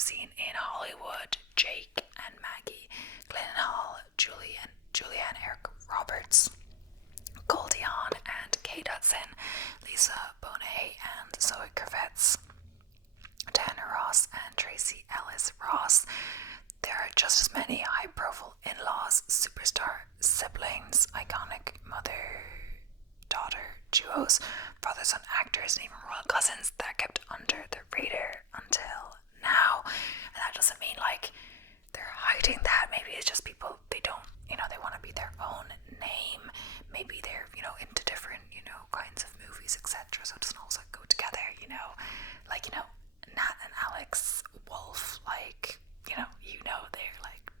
seen in Hollywood Jake and Maggie Gyllenhaal, Julianne Eric Roberts, Goldie Hawn and Kate Hudson, Lisa Bonet and Zoe Kravitz, Diana Ross and Tracy Ellis Ross. There are just as many high-profile in-laws, superstar siblings, iconic mother-daughter duos, father-son actors, and even royal cousins that are kept under the radar until now. And that doesn't mean like they're hiding that. Maybe it's just people, they don't, they want to be their own name. Maybe they're, into different, kinds of movies, etc. So it doesn't also go together, like, Nat and Alex Wolf, like, they're like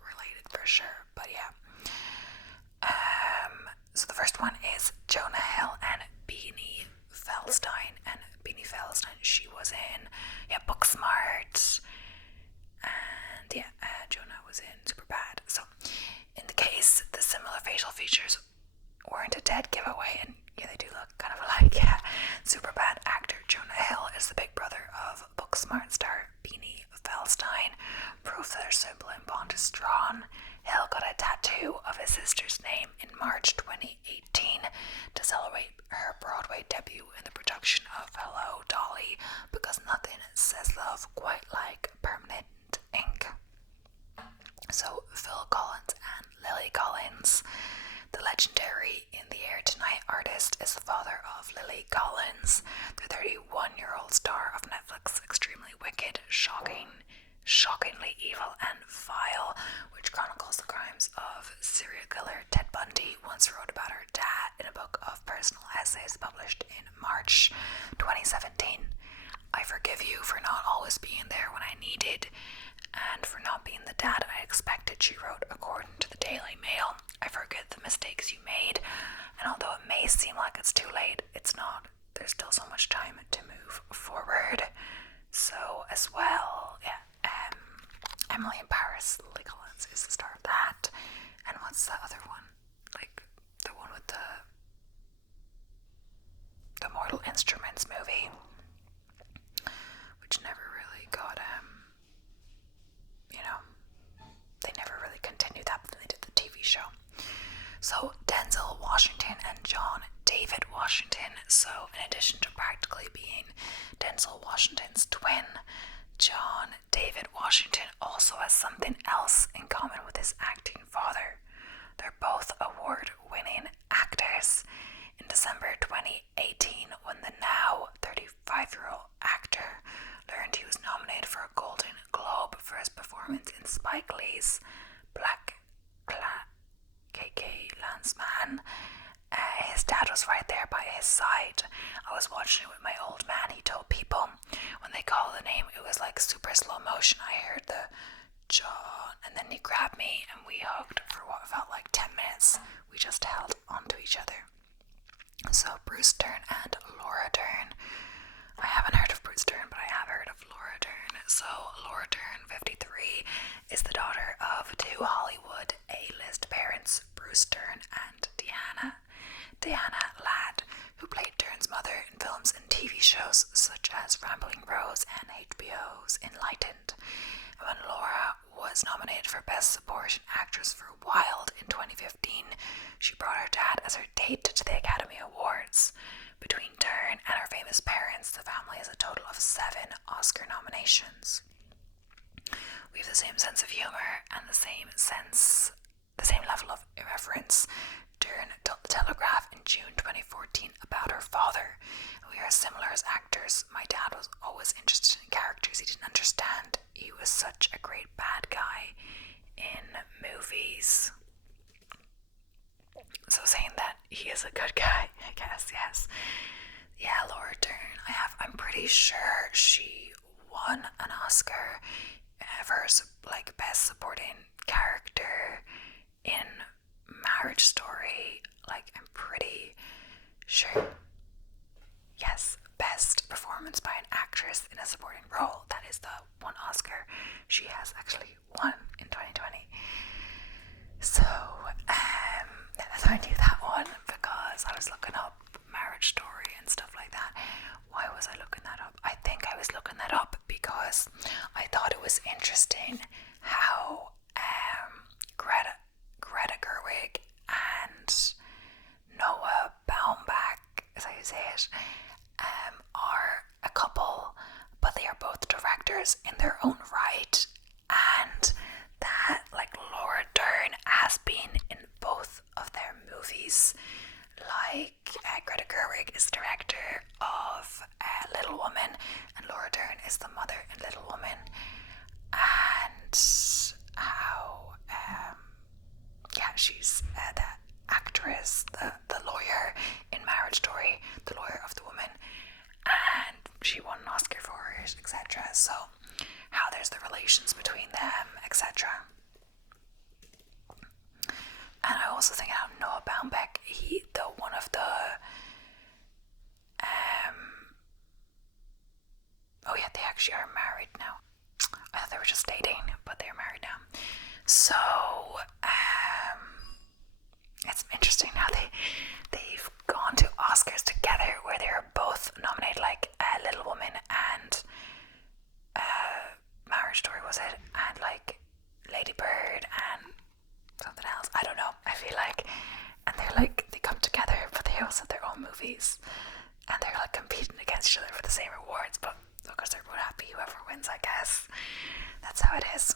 related for sure. But yeah. So the first one is Jonah Hill and Beanie Feldstein. And Beanie Feldstein, she was in Booksmart. And Jonah was in Superbad. So in the case, the similar facial features weren't a dead giveaway, and they do look kind of alike. Superbad actor Jonah Hill is the big brother of Booksmart star Beanie Feldstein. Proof that their sibling bond is strong. Hill got a tattoo of his sister's name in March 2018 to celebrate her Broadway debut in the production of Hello, Dolly, because nothing says love quite like permanent ink. So Phil Collins and Lily Collins. The legendary In the Air Tonight artist is the father of Lily Collins, the 31-year-old star of Netflix's extremely wicked, shockingly evil and vile, which chronicles the crimes of serial killer Ted Bundy. Once wrote about her dad in a book of personal essays published in March 2017. I forgive you for not always being there when I needed, and for not being the dad I expected, she wrote, according to the Daily Mail. I forget the mistakes you made, and although it may seem like it's too late, it's not. There's still so much time to move forward. So as well, Emily in Paris, Lily Collins is the star of that. And what's the other one? Like the one with the Mortal Instruments movie, which never really got they never really continued that, but they did the TV show. So Denzel Washington and John David Washington. So in addition to practically being Denzel Washington's twin, John David Washington also has something else in common with his acting father. They're both award-winning actors. In December 2018, when the now 35-year-old actor learned he was nominated for a Golden Globe for his performance in Spike Lee's Black KK Landsman, his dad was right there by his side. I was watching it with my old man. He told people when they called the name, it was like super slow motion. I heard the John, and then he grabbed me and we hugged for what felt like 10 minutes. We just held onto each other. So Bruce Dern and Laura Dern. I haven't heard of Bruce Dern, but I have heard of Laura Dern. So Laura Dern, 53, is the daughter of two Hollywood A-list parents, Bruce Dern and Diana Ladd, who played Dern's mother in films and TV shows such as Rambling Rose and HBO's Enlightened. And when Laura was nominated for Best Supporting Actress for Wild in 2015, she brought her dad as her date to the Academy Awards. Between Dern and her famous parents, the family has a total of 7 Oscar nominations. We have the same sense of humor and the same level of irreverence. Dern told The Telegraph in June 2014 about her father. We are similar as actors. My dad was always interested in characters he didn't understand. He was such a great bad guy in movies. So saying that he is a good guy, I guess, yes. Yeah, Laura Dern, I'm pretty sure she won an Oscar for Best Supporting Character in Marriage Story. I'm pretty sure. Yes, Best Performance by an Actress in a Supporting Role. That is the one Oscar she has actually won in 2020. So, I knew that one because I was looking up Marriage Story and stuff like that. Why was I looking that up? I think I was looking that up because I thought Oscars in their own right, and that like Laura Dern has been in both of their movies. Like Greta Gerwig is the director of Little Woman, and Laura Dern is the mother in Little Woman. And how she's the actress, the lawyer in Marriage Story, the lawyer of the woman, and she won an Oscar for it, etc. So how there's the relations between them, etc. And I also think how Noah Baumbach, one of the oh yeah, they actually are married now. I thought they were just dating, but they're married now. So it's interesting how they've gone to Oscars together, where they were both nominated, like Little Woman and Marriage Story, was it? And like Lady Bird and something else. I don't know. I feel like, and they're like, they come together, but they also have their own movies, and they're like competing against each other for the same awards. But of course, they're both happy whoever wins, I guess. That's how it is.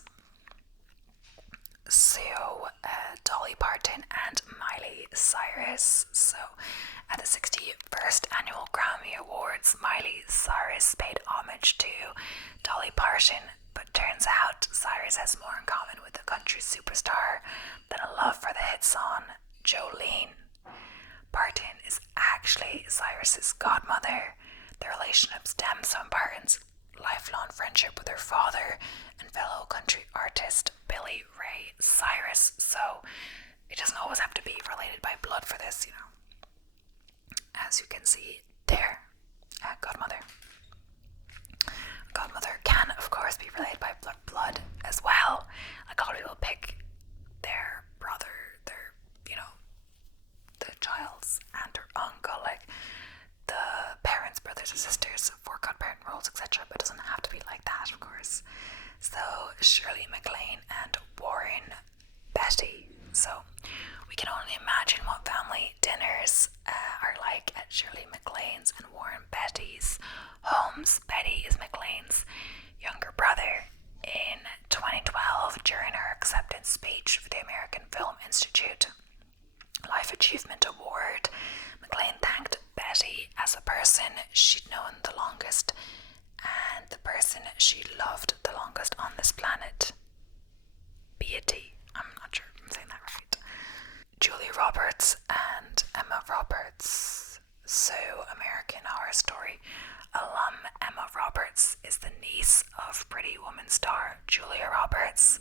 So, Dolly Parton and Miley Cyrus. So, at the 61st Annual Grammy Awards, Miley Cyrus paid homage to Dolly Parton, but turns out Cyrus has more in common with the country superstar than a love for the hit song Jolene. Parton is actually Cyrus's godmother. The relationship stems from Parton's lifelong friendship with her father and fellow country artist Billy Ray Cyrus. So it doesn't always have to be related by blood for this, you know. As you can see there, godmother. Godmother can, of course, be related by blood as well. Like, a lot of people pick their brother, their, you know, the child's aunt or uncle, like the parents, brothers or sisters for godparent roles, etc. But it doesn't have to be like that, of course. So Shirley MacLaine and Warren Beatty. So we can only imagine what family dinners are like at Shirley MacLaine's and Warren Beatty's homes. Betty is MacLaine's younger brother. In 2012, during her acceptance speech for the American Film Institute Life Achievement Award, MacLaine thanked Betty as the person she'd known the longest and the person she loved the longest on this planet. Beatty. I'm not sure if I'm saying that right. Julia Roberts and Emma Roberts. So, American Horror Story alum Emma Roberts is the niece of Pretty Woman star Julia Roberts.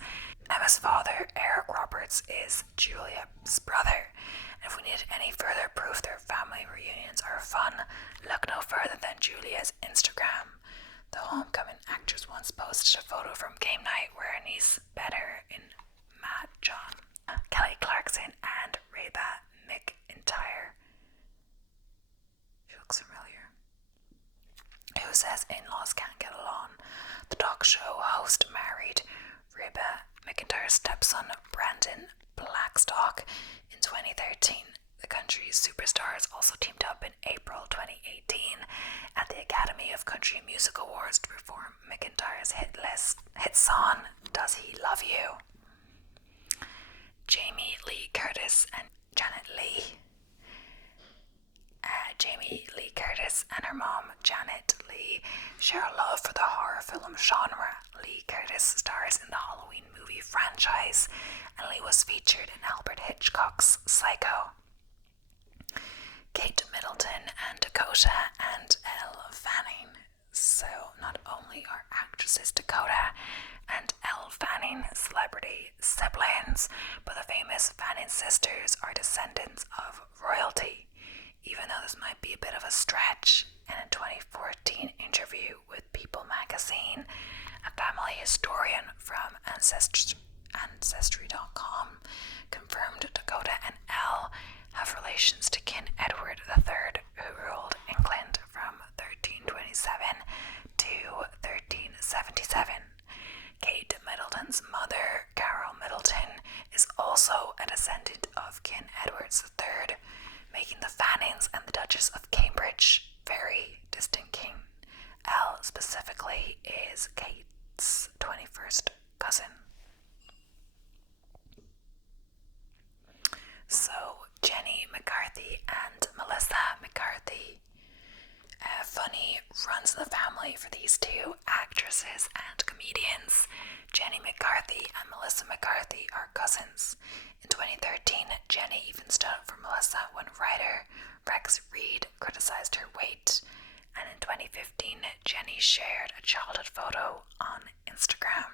Emma's father, Eric Roberts, is Julia's brother. And if we need any further proof their family reunions are fun, look no further than Julia's Instagram. The homecoming actress once posted a photo from game night where her niece better in Mad John. Kelly Clarkson and Reba McEntire. She looks familiar. Who says in-laws can't get along? The talk show host married Reba McEntire's stepson Brandon Blackstock in 2013. The country's superstars also teamed up in April 2018 at the Academy of Country Music Awards to perform McEntire's hit song "Does He Love You?" Jamie Lee Curtis and Janet Leigh. Jamie Lee Curtis and her mom, Janet Leigh, share a love for the horror film genre. Lee Curtis stars in the Halloween movie franchise, and Lee was featured in Alfred Hitchcock's Psycho. Kate Middleton and Dakota and Elle Fanning. So not only are actresses Dakota and Elle Fanning celebrity siblings, but the famous Fanning sisters are descendants of royalty. Even though this might be a bit of a stretch, in a 2014 interview with People magazine, a family historian from Ancestry.com confirmed Dakota and Elle have relations to King Edward III, who ruled England from 1327 to 1377. Kate Middleton's mother, Carol Middleton, is also a descendant of King Edward III, making the Fannings and the Duchess of Cambridge very distant kin. Elle specifically is Kate runs in the family for these two actresses and comedians. Jenny McCarthy and Melissa McCarthy are cousins. In 2013, Jenny even stood up for Melissa when writer Rex Reed criticized her weight. And in 2015, Jenny shared a childhood photo on Instagram.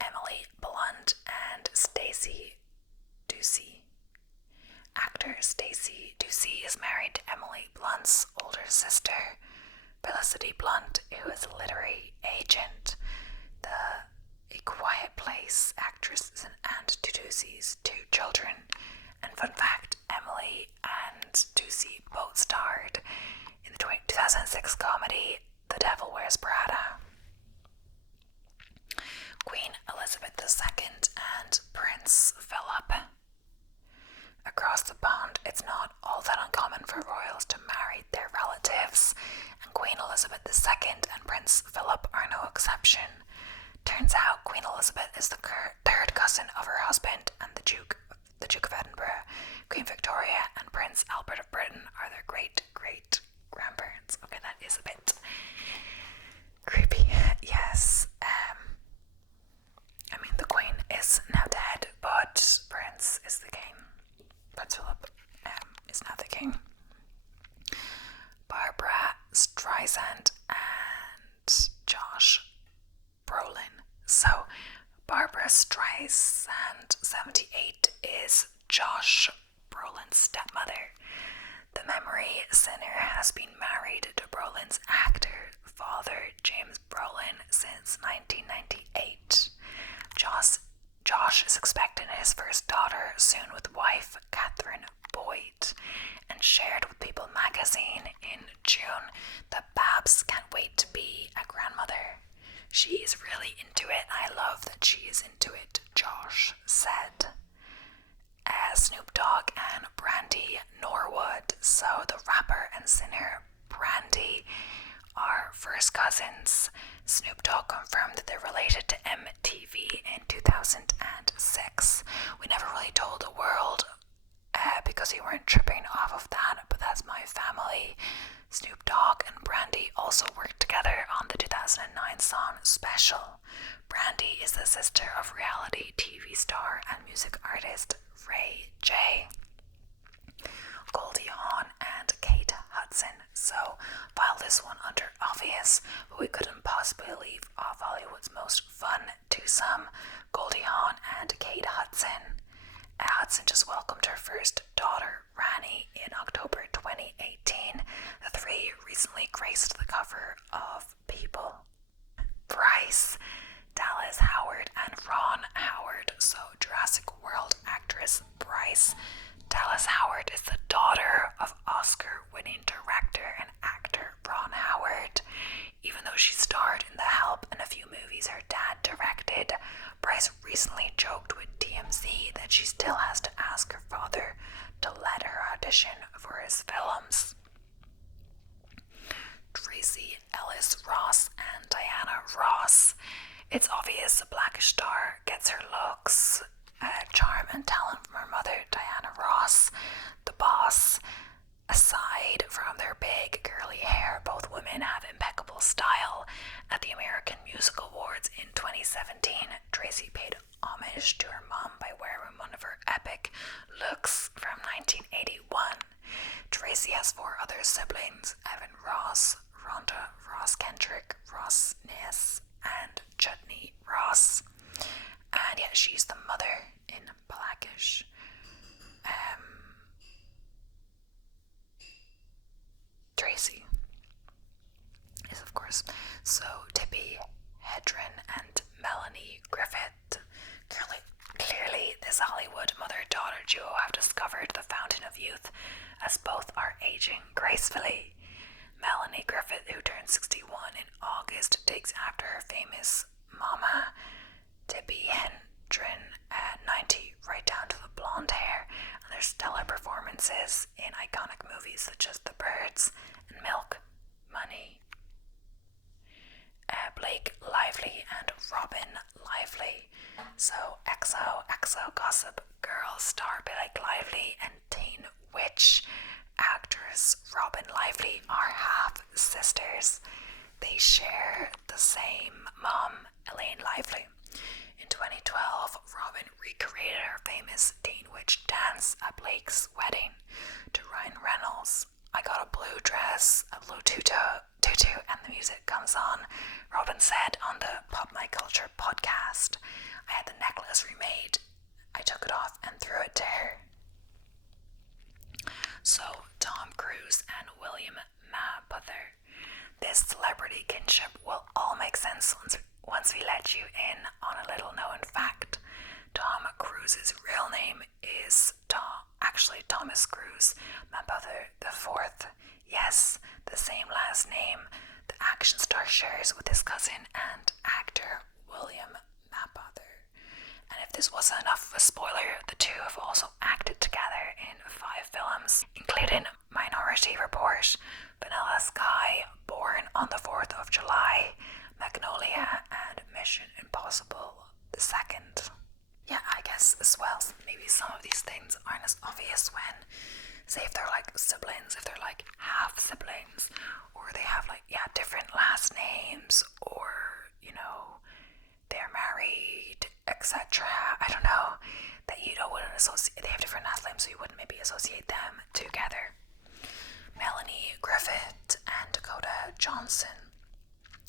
Emily Blunt and Stacey Ducey. Actor Stacey Ducey is married to Emily Blunt's older sister, Felicity Blunt, who is a literary agent. The A Quiet Place actress is an aunt to Ducey's two children. And fun fact, Emily and Ducey both starred in the 2006 comedy The Devil Wears Prada. Queen Elizabeth II and Prince Philip. Across the pond, it's not all that uncommon for royals to marry their relatives, and Queen Elizabeth II and Prince Philip are no exception. Turns out Queen Elizabeth is the third cousin of her husband and the Duke of Edinburgh. Queen Victoria and Prince Albert of Britain are their great-great-grandparents. Okay, that is a bit creepy. Yes. I mean, the Queen is now dead, but Prince is the king. Prince Philip is now the king. Barbara Streisand and Josh Brolin. So, Barbara Streisand, 78, is Josh Brolin's stepmother. The memory sinner has been married to Brolin's actor father, James Brolin, since 1998. Josh is expecting his first daughter soon with wife Catherine Boyd, and shared with People magazine in June that Babs can't wait to be a grandmother. She is really into it. I love that she is into it, Josh said. Snoop Dogg and Brandy Norwood. So the rapper and singer Brandy are first cousins. Snoop Dogg confirmed that they're related to MTV in 2006. We never really told the world because we weren't tripping off of that, but that's my family. Snoop Dogg and Brandy also worked together on the 2009 song Special. Brandy is the sister of reality TV star and music artist Ray J. Goldie Hawn and Kate Hudson. So, file this one under obvious, but we couldn't possibly leave off Hollywood's most fun twosome, Goldie Hawn and Kate Hudson. Hudson just welcomed her first daughter, Rani, in October 2018. The three recently graced the cover of People. Bryce Dallas Howard and Ron Howard. So, Jurassic World actress Bryce Dallas Howard is the daughter of Oscar-winning director and actor Ron Howard. Even though she starred in The Help and a few movies her dad directed, Bryce recently joked with TMZ that she still has to ask her father to let her audition for his films. Tracy Ellis Ross and Diana Ross. It's obvious a Blackish star gets her looks, charm and talent from her mother, Diana Ross. The Boss. Aside from their big curly hair, both women have impeccable style. At the American Music Awards in 2017, Tracy paid homage to her mom by wearing one of her epic looks from 1981. Tracy has 4 other siblings: Evan Ross, Rhonda Ross Kendrick, Ross Ness, and Chutney Ross. And yeah, she's the mother in Blackish. Tracy is, of course, so Tippi Hedren and Melanie Griffith. Clearly, this Hollywood mother-daughter duo have discovered the fountain of youth, as both are aging gracefully. Melanie Griffith, who turned 61 in August, takes after her famous mama. Tippi Hedren, 90, right down to the blonde hair, and their stellar performances in iconic movies such as The Birds and Milk, Money. Blake Lively and Robin Lively. So XO Gossip Girl star Blake Lively and Teen Witch actress Robin Lively are half sisters. sisters. They share the same mom, Elaine Lively. In 2012, Robin recreated her famous Teen Witch dance at Blake's wedding to Ryan Reynolds. I got a blue dress, a blue tutu, and the music comes on, Robin said on the Pop My Culture podcast. I had the necklace remade. I took it off and threw it to her. So, Tom Cruise and William Mapother. This celebrity kinship will all make sense once we let you in on a little known fact. Tom Cruise's real name is Thomas Cruise Mapother IV. Yes, the same last name the action star shares with his cousin and actor William Mapother. And if this wasn't enough of a spoiler, the two have also acted together in 5 films, including Minority Report, Vanilla Sky, Born on the 4th of July, Magnolia, and Mission Impossible the Second. Yeah, I guess as well, maybe some of these things aren't as obvious when, say, if they're like siblings, if they're like half siblings, or they have like, different last names, or, they're married, etc. I don't know, that wouldn't associate, they have different last names, so you wouldn't maybe associate them together. Melanie Griffith and Dakota Johnson.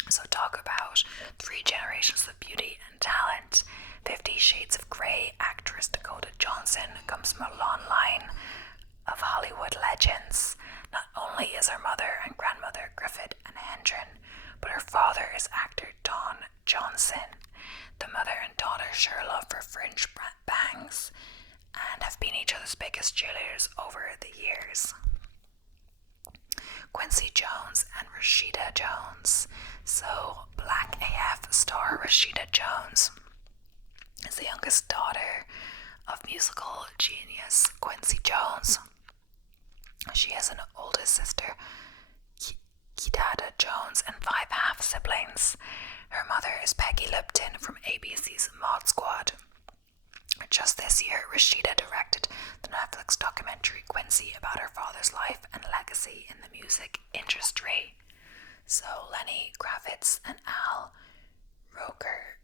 So talk about 3 generations of beauty and talent. 50 Shades of Grey actress Dakota Johnson comes from a long line of Hollywood legends. Not only is her mother and grandmother Griffith and Hendren, but her father is actor Don Johnson. The mother and daughter share a love for fringe bangs and have been each other's biggest cheerleaders over the years. Quincy Jones and Rashida Jones. So, Black AF star Rashida Jones is the youngest daughter of musical genius Quincy Jones. She has an oldest sister, Kidada Jones, and 5 half-siblings. Her mother is Peggy Lipton from ABC's Mod Squad. Just this year, Rashida directed the Netflix documentary Quincy about her father's life and legacy in the music industry. So Lenny Kravitz and Al Roker.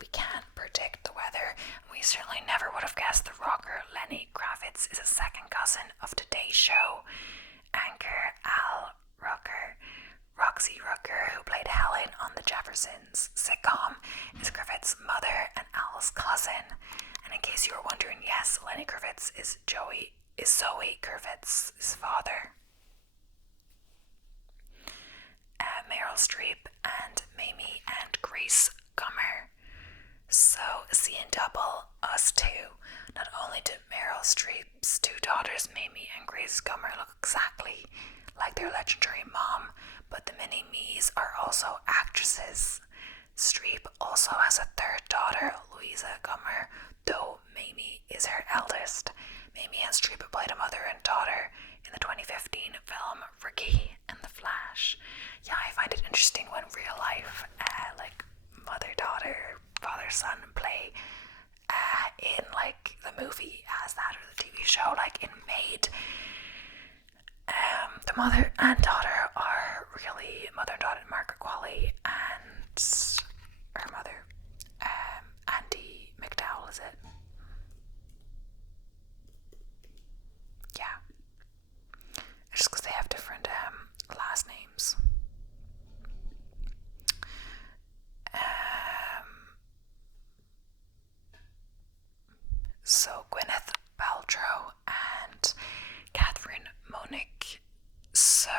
We can't predict the weather. We certainly never would have guessed the rocker Lenny Kravitz is a second cousin of Today's Show anchor Al Roker. Roxy Rucker, who played Helen on the Jeffersons sitcom, is Griffith's mother and Al's cousin. And in case you were wondering, yes, Lenny Kravitz is Zoe Kravitz' father. Meryl Streep and Mamie and Grace Gummer. So, seeing double Us Two. Not only do Meryl Streep's 2 daughters, Mamie and Grace Gummer, look exactly like their legendary mom, but the mini-me's are also actresses. Streep also has a 3rd daughter, Louisa Gummer, though Mamie is her eldest. Mamie and Streep played a mother and daughter in the 2015 film Ricky and the Flash. Yeah, I find it interesting when real life, like mother-daughter, father-son play in like the movie as that, or the TV show, like in Maid. The mother and daughter are really mother and daughter Margaret Qualley and her mother, Andy McDowell, is it? Yeah. Just because they have different last names. So Gwyneth Paltrow and Catherine Monique. So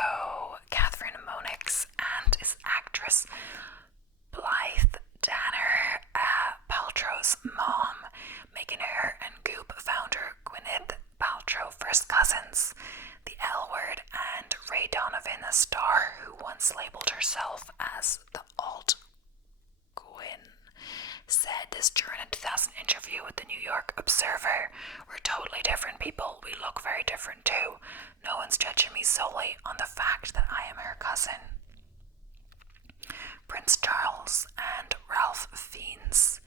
Catherine Monique's aunt is actress Blythe Danner, Paltrow's mom, making her and Goop founder Gwyneth Paltrow first cousins. The L Word and Ray Donovan, a star who once labeled herself as the Alt Gwyn, said this during a 2000 interview with the New York Observer. We're totally different people. We look very different too. No one's judging me solely on the fact that I am her cousin. Prince Charles and Ralph Fiennes.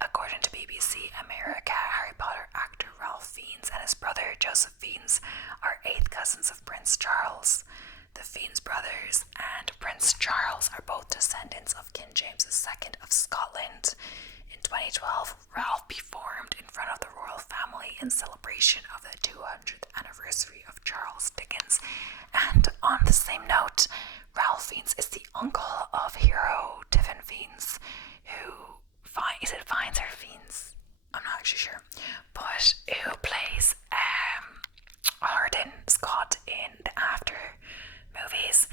According to BBC America, Harry Potter actor Ralph Fiennes and his brother Joseph Fiennes are eighth cousins of Prince Charles. The Fiennes brothers and Prince Charles are both descendants of King James II of Scotland. In 2012, Ralph performed in front of the royal family in celebration of the 200th anniversary of Charles Dickens. And on the same note, Ralph Fiennes is the uncle of hero Tiffin Fiennes, who Fiennes or Fiennes? I'm not actually sure, but who plays Hardin Scott in the After movies.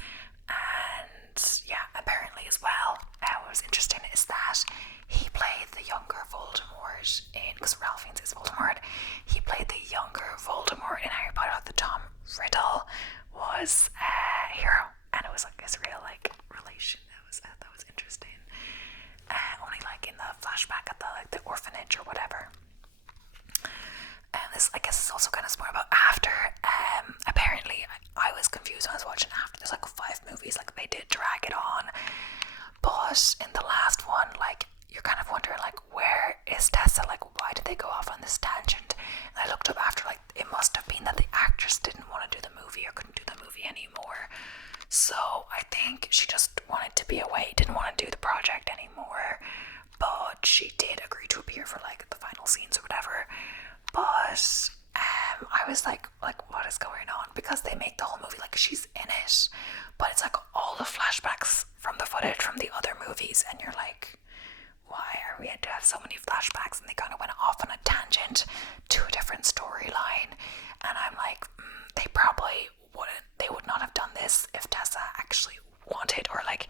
And yeah, apparently as well, what was interesting is that he played the younger Voldemort because Ralph Fiennes is Voldemort. He played the younger Voldemort in Harry Potter. The Tom Riddle was a hero, and it was like his real like relation. That was interesting. Only like in the flashback at the orphanage or whatever. This, I guess, is also kind of more about After. Apparently, I was confused when I was watching After. There's like 5 movies, like they did drag it on, but in the last one, like you're kind of wondering, like, where is Tessa? Like, why did they go off on this tangent? And I looked up after, like, it must have been that the actress didn't want to do the movie or couldn't do the movie anymore. So I think she just wanted to be away, didn't want to do the project anymore. But she did agree to appear for like the final scenes or whatever. But I was like, what is going on? Because they make the whole movie like she's in it, but it's like all the flashbacks from the footage from the other movies, and you're like, why are we had to have so many flashbacks? And they kind of went off on a tangent to a different storyline, and I'm like, they probably wouldn't. They would not have done this if Tessa actually wanted, or like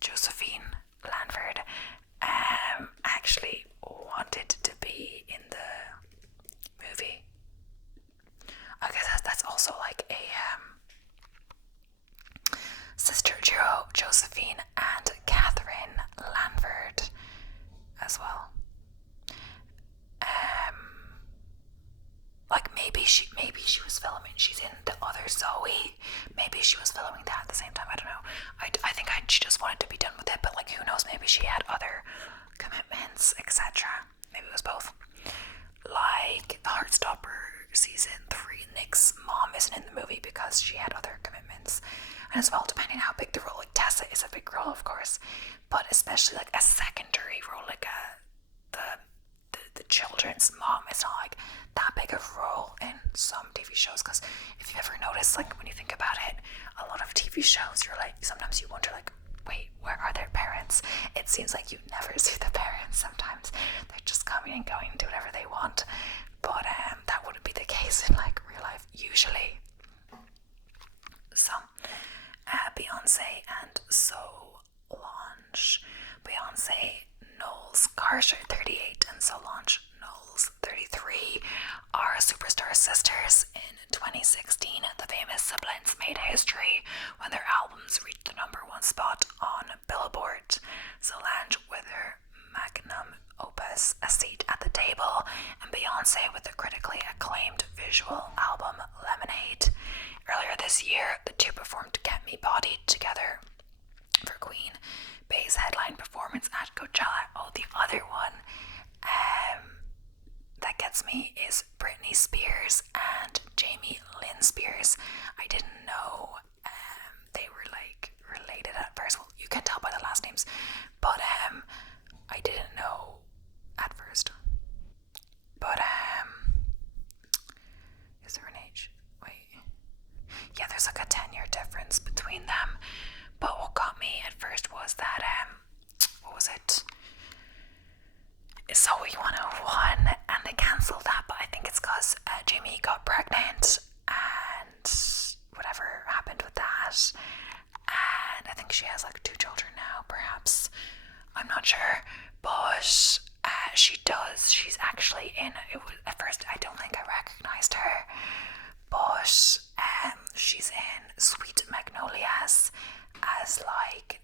Josephine Lanford actually wanted to be in the movie. I guess that's also like a sister duo, Josephine and Catherine Lanford as well. Like maybe she was filming. She's in the other Zoe. Maybe she was filming that at the same time. I don't know. I think she just wanted to be done with it. But like, who knows? Maybe she had other commitments, etc. Maybe it was both. Like the Heartstopper season 3, Nick's mom isn't in the movie because she had other commitments. And as well, depending how big the role, like Tessa is a big role, of course, but especially like a secondary role, like the children's mom is not like that big of a role in some TV shows. Because if you ever notice, like when you think about it, a lot of TV shows, you're like, sometimes you wonder like, wait, where are their parents? It seems like you never see the parents. Sometimes they're just coming and going and do whatever they want. But that wouldn't be the case in like real life usually. So Beyonce and Solange. Beyonce Knowles Carter, 38, and Solange Knowles, 33, are superstar sisters. In 2016, the famous siblings made history when their albums reached the #1 spot on Billboard. Solange with her magnum opus, A Seat at the Table, and Beyonce with the critically acclaimed visual album Lemonade. Earlier this year, the two performed Get Me Bodied together for Queen Bey's headline performance at Coachella. Oh, the other one that gets me is Britney Spears and Jamie Lynn Spears. I didn't know they were like related at first. Well, you can tell by the last names, but I didn't know at first. But is there an age? Wait. Yeah, there's like a 10-year difference between them. But what got me at first was that, what was it? Zoe 101, and they cancelled that, but I think it's because Jamie got pregnant and whatever happened with that. And I think she has like 2 children now, perhaps. I'm not sure. But she does. She's actually in, at first I don't think I recognized her. But she's in Sweet Magnolias as like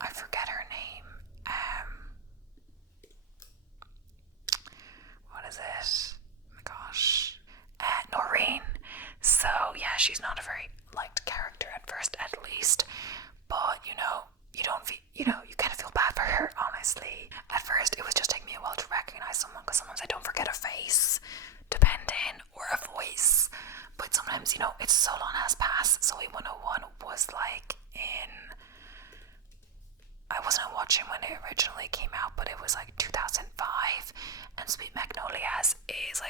I forget her name. What is it? Oh my gosh. Noreen. So yeah, she's not a very liked character at first, at least. But you don't feel, you kind of feel bad for her, honestly. At first, it was just taking me a while to recognize someone, because sometimes I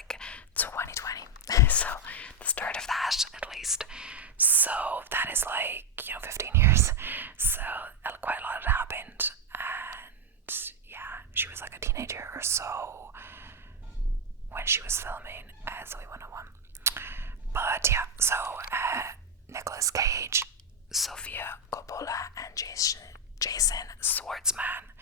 like 2020. So the start of that, at least. So that is like, 15 years. So quite a lot had happened. And yeah, she was like a teenager or so when she was filming Zoe 101. But yeah, so Nicolas Cage, Sofia Coppola, and Jason Schwartzman.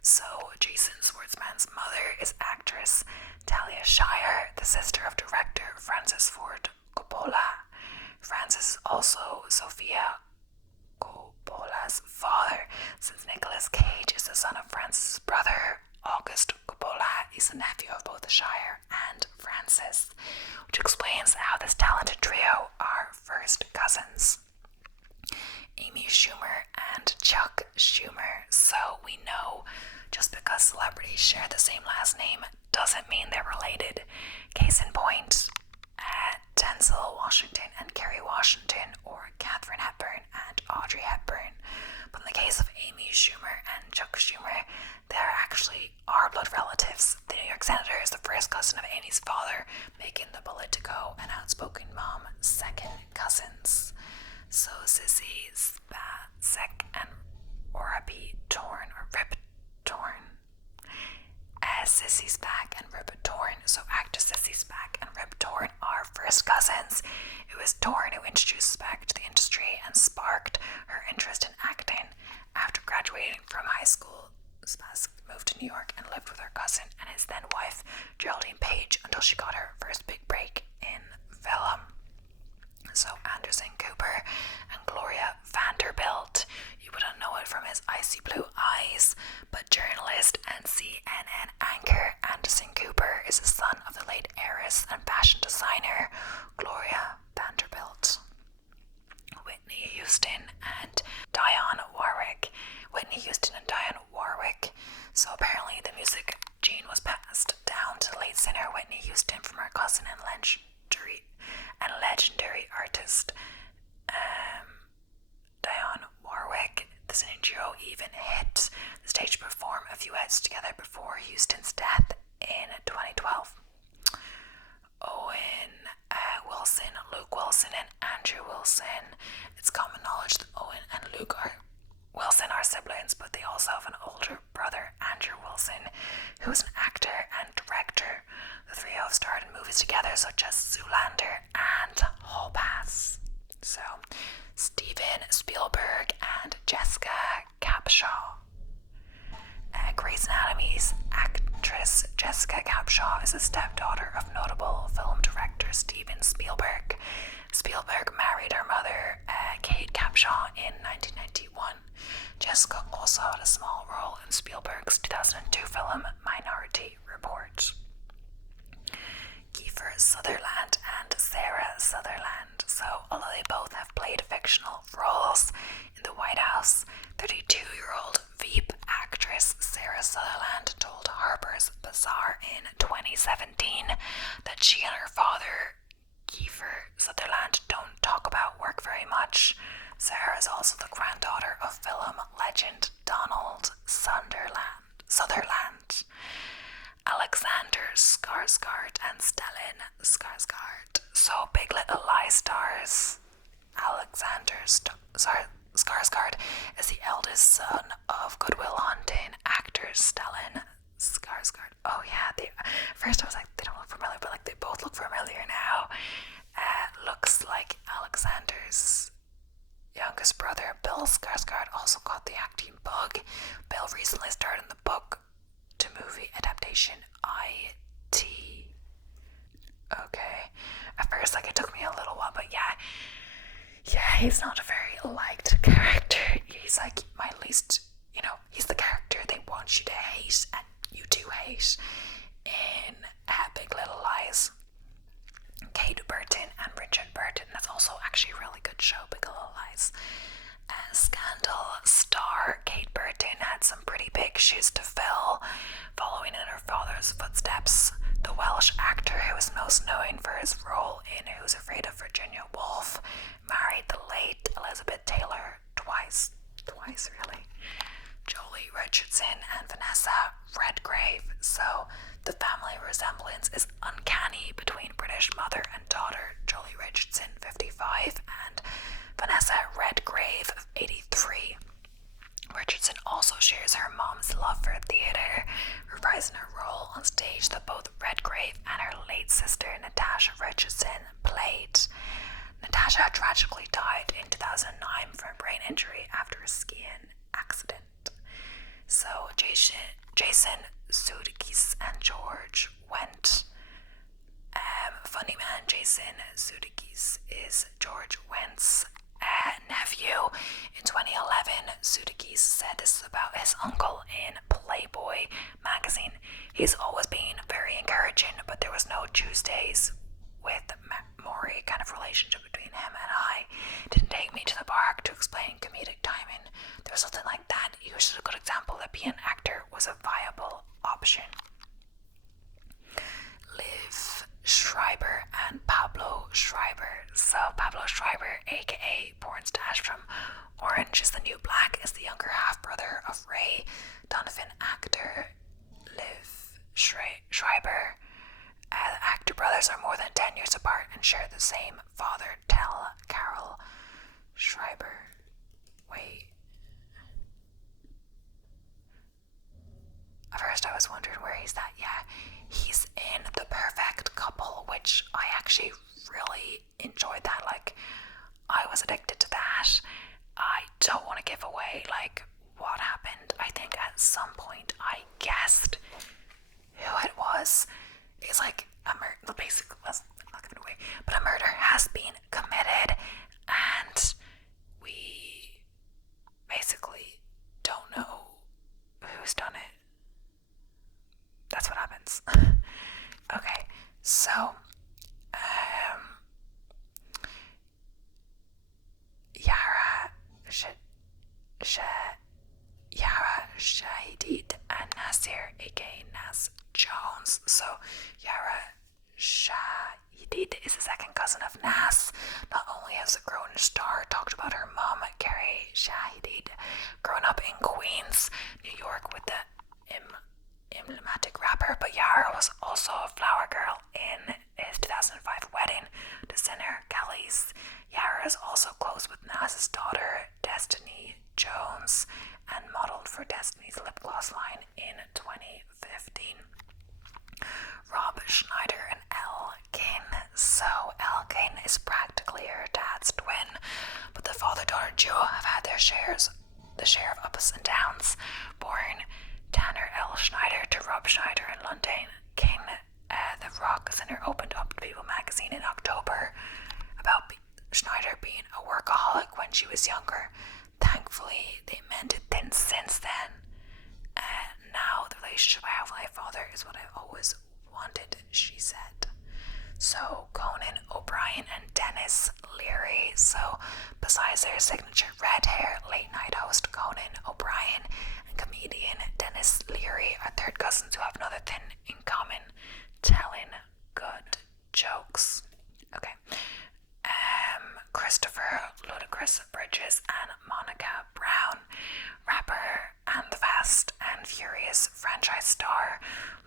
So Jason Schwartzman's mother is actress Talia Shire, the sister of director Francis Ford Coppola. Francis is also Sofia Coppola's father, since Nicolas Cage is the son of Francis' brother. August Coppola is the nephew of both the Shire and Francis, which explains how this talented trio are first cousins. Amy Schumer and Chuck Schumer. So we know just because celebrities share the same last name doesn't mean they're related. Case in point, Denzel Washington and Kerry Washington, or Katharine Hepburn and Audrey Hepburn. But in the case of Amy Schumer and Chuck Schumer, they're actually are blood relatives. The New York senator is the first cousin of Amy's father, making the Politico and outspoken mom second cousins. So Sissy Spacek and Orabi Torn, or Rip Torn. Sissy Spacek and Rip Torn. So actors Sissy Spacek and Rip Torn are first cousins. It was Torn who introduced Spacek to the industry and sparked her interest in acting. After graduating from high school, Spacek moved to New York and lived with her cousin and his then wife, Geraldine Page, until she got her first big break in film. So Anderson Cooper and Gloria Vanderbilt. You wouldn't know it from his icy blue eyes, but journalist and CNN anchor Anderson Cooper is the son of the late heiress and fashion designer Gloria Vanderbilt. Whitney Houston and Dionne Warwick. Whitney Houston and Dionne Warwick. So apparently the music gene was passed down to the late singer Whitney Houston from her cousin and legendary artist Dionne Warwick. The singing duo even hit the stage to perform a few hits together before Houston's death in 2012. Owen Wilson, Luke Wilson, and Andrew Wilson. It's common knowledge that Owen and Luke Wilson are siblings, but they also have an older brother, Andrew Wilson, who is an actor and director. The three have starred in movies together, such as Zoolander and Hall Pass. So, Steven Spielberg and Jessica Capshaw. Grey's Anatomy's actress Jessica Capshaw is a stepdaughter of notable film director Steven Spielberg. Spielberg married her mother, Kate Capshaw, in 1991. Jessica also had a small role in Spielberg's 2002 film Minority Report. Kiefer Sutherland and Sarah Sutherland. So, although they both have played fictional roles in the White House, 32-year-old Veep actress Sarah Sutherland told Harper's Bazaar in 2017 that she and her father, Kiefer Sutherland, don't talk about work very much. Sarah is also the granddaughter of film legend Donald Sutherland. Alexander Skarsgård and Stellan Skarsgård. So Big Little Lies stars Alexander Skarsgård is the eldest son of Good Will Hunting actor Stellan Skarsgård. Oh yeah, first I was like, they don't look familiar, but like they both look familiar now. Looks like Alexander's youngest brother, Bill Skarsgård, also got the acting bug. Bill recently starred in the book to movie adaptation IT. Okay. At first, like, it took me a little while, but yeah, he's not a very liked character. He's like my least, he's the character they want you to hate, and you do hate in Big Little Lies. Kate Burton and Richard Burton. That's also actually a really good show, Big Little Lies. Scandal star Kate Burton had some pretty big shoes to fill, following in her father's footsteps. The Welsh actor who is most known for his role in Who's Afraid of Virginia Woolf married the late Elizabeth Taylor twice really. Jolie Richardson and Vanessa Redgrave. So the family resemblance is uncanny between British mother and daughter Jolie Richardson, 55, and Vanessa Redgrave, 83. Richardson also shares her mom's love for theatre, reprising her role on stage that both Redgrave and her late sister Natasha Richardson played. Natasha tragically died in 2009 from a brain injury after a skiing accident. So Jason Sudeikis and George Wendt. Funny man Jason Sudeikis is George Wendt's nephew. In 2011, Sudeikis said this about his uncle in Playboy magazine. He's always been very encouraging, but there was no Tuesdays with Maury kind of relationship between him and I. Didn't take me to the park to explain comedic timing. There was something like that. He was just a good example that being an actor was a viable option. Liv Schreiber and Pablo Schreiber. So Pablo Schreiber, aka Pornstache from Orange is the New Black, is the younger half-brother of Ray Donovan actor Liv Schreiber. Actor brothers are more than 10 years apart and share the same father, Carol Schreiber. Wait. At first I was wondering where he's at. Yeah, he's in The Perfect Couple, which I actually really enjoyed that. Like, I was addicted to that. I don't want to give away, like, what happened. I think at some point I guessed who it was. It's like a murder, basically, I'm not giving it away, but a murder has been committed, and we basically don't know who's done it. That's what happens. Okay, so Yara Shahidid and Nasir, aka Nas Jones. So Yara Shahidid is the second cousin of Nas. Not only has the growing star talked about her mom, Carrie Shahidid, growing up in Queens, New York with the emblematic rapper, but Yara was also a flower girl in his 2005 wedding to singer Kelly's. Yara is also close with Nas's daughter, Destiny Jones, and modeled for Destiny's lip gloss line in 2015. Rob Schneider and Elle Kane. So Elle Kane is practically her dad's twin, but the father-daughter duo have had the share of ups and downs. Born Tanner L. Schneider to Rob Schneider in London, King, the rock singer, opened up to People magazine in October about Schneider being a workaholic when she was younger. Thankfully, they mended things since then. Now the relationship I have with my father is what I've always wanted, she said. So Conan O'Brien and Dennis Leary. So besides their signature red hair, late night host Conan O'Brien and comedian Dennis Leary are third cousins who have another thing in common: telling good jokes. Okay. Christopher Ludacris Bridges and Monica Brown. Rapper and the Fast and Furious franchise star,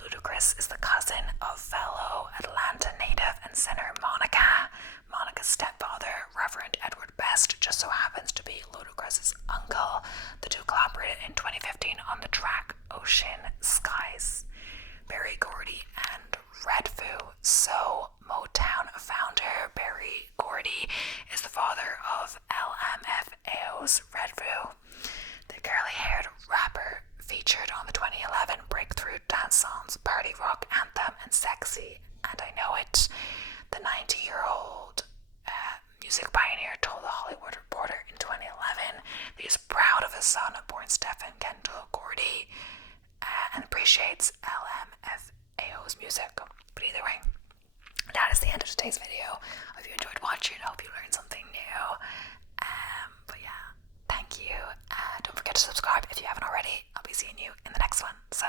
Ludacris is the cousin of fellow Atlanta native and singer Monica. Monica's stepfather, Reverend Edward Best, just so happens to be Ludacris's uncle. The two collaborated in 2015 on the track Ocean Skies. Barry Gordy and Redfoo. So Motown founder Barry Gordy is the father of LMFAO's Redfoo. The curly-haired rapper featured on the 2011 breakthrough dance songs Party Rock Anthem and Sexy and I Know It. The 90-year-old music pioneer told The Hollywood Reporter in 2011 that he is proud of his son, born Stephen Kendall Gordy, and appreciates LMFAO's music. But either way, that is the end of today's video. I hope you enjoyed watching. I hope you learned something new. But yeah, thank you. Don't forget to subscribe if you haven't already. I'll be seeing you in the next one. So,